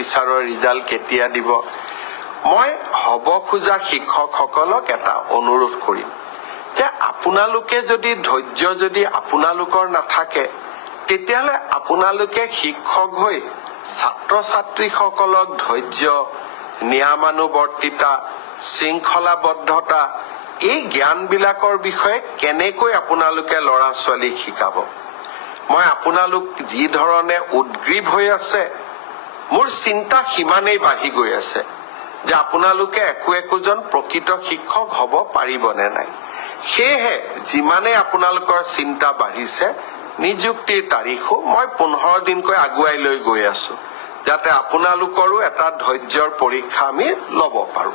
টিচাৰৰ result কেতিয়া দিব মই হ'ব খোজা শিক্ষকসকলক এটা অনুৰোধ কৰিম যে আপোনালোকে যদি ধৈৰ্য যদি আপোনালোকৰ নাথাকে তেতিয়াহলে আপোনালোকে শিক্ষক হৈ ছাত্ৰ ছাত্ৰীসকলক ধৈৰ্য নিয়মানুবৰ্তিতা শৃংখলাবদ্ধতা এই জ্ঞানবিলাকৰ বিষয়ে কেনেকৈ আপোনালোকে ল'ৰা ছোৱালীক শিকাব মই আপোনালোক যি ধৰণে উদ্গ্ৰীৱ হৈ আছে মোৰ চিন্তা সিমানেই বাঢ়ি গৈ আছে যে আপোনালোকে একোজন প্ৰকৃত শিক্ষক হ'ব পাৰিবনে নাই সেয়েহে যিমানে আপোনালোকৰ চিন্তা বাঢ়িছে নিযুক্তিৰ তাৰিখো মই 15 দিনকৈ আগুৱাই লৈ গৈ আছো যাতে আপোনালোকৰো এটা ধৈৰ্যৰ পৰীক্ষা আমি ল'ব পাৰো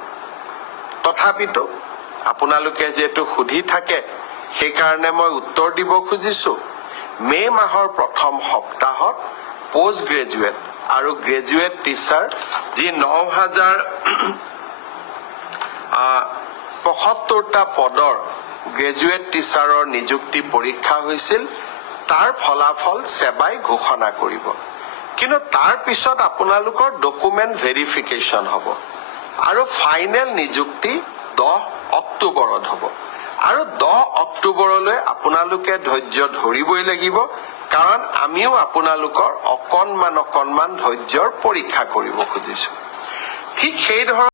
তথাপিতো আপোনালোকে যেটো সুধি থাকে সেই কাৰণে মই উত্তৰ দিব খুজিছো মে মাহৰ প্ৰথম সপ্তাহত পোষ্ট গ্ৰেজুৱেট আৰু গ্ৰেজুৱেট টিচাৰ যি 9075টা পদৰ গ্ৰেজুৱেট টিচাৰৰ নিযুক্তি পৰীক্ষা হৈছিল তাৰ ফলাফল সেবাই ঘোষণা কৰিব কিন্তু তাৰ পিছত আপোনালোকৰ ডকুমেন্ট ভেৰিফিকেশন হ'ব আৰু ফাইনেল নিযুক্তি 10 অক্টোবৰত হ'ব আৰু 10 অক্টোবৰলৈ আপোনালোকে ধৈৰ্য ধৰিবই লাগিব কাৰণ আমিও আপোনালোকৰ অকণমান ধৈৰ্যৰ পৰীক্ষা কৰিব খুজিছো ঠিক সেই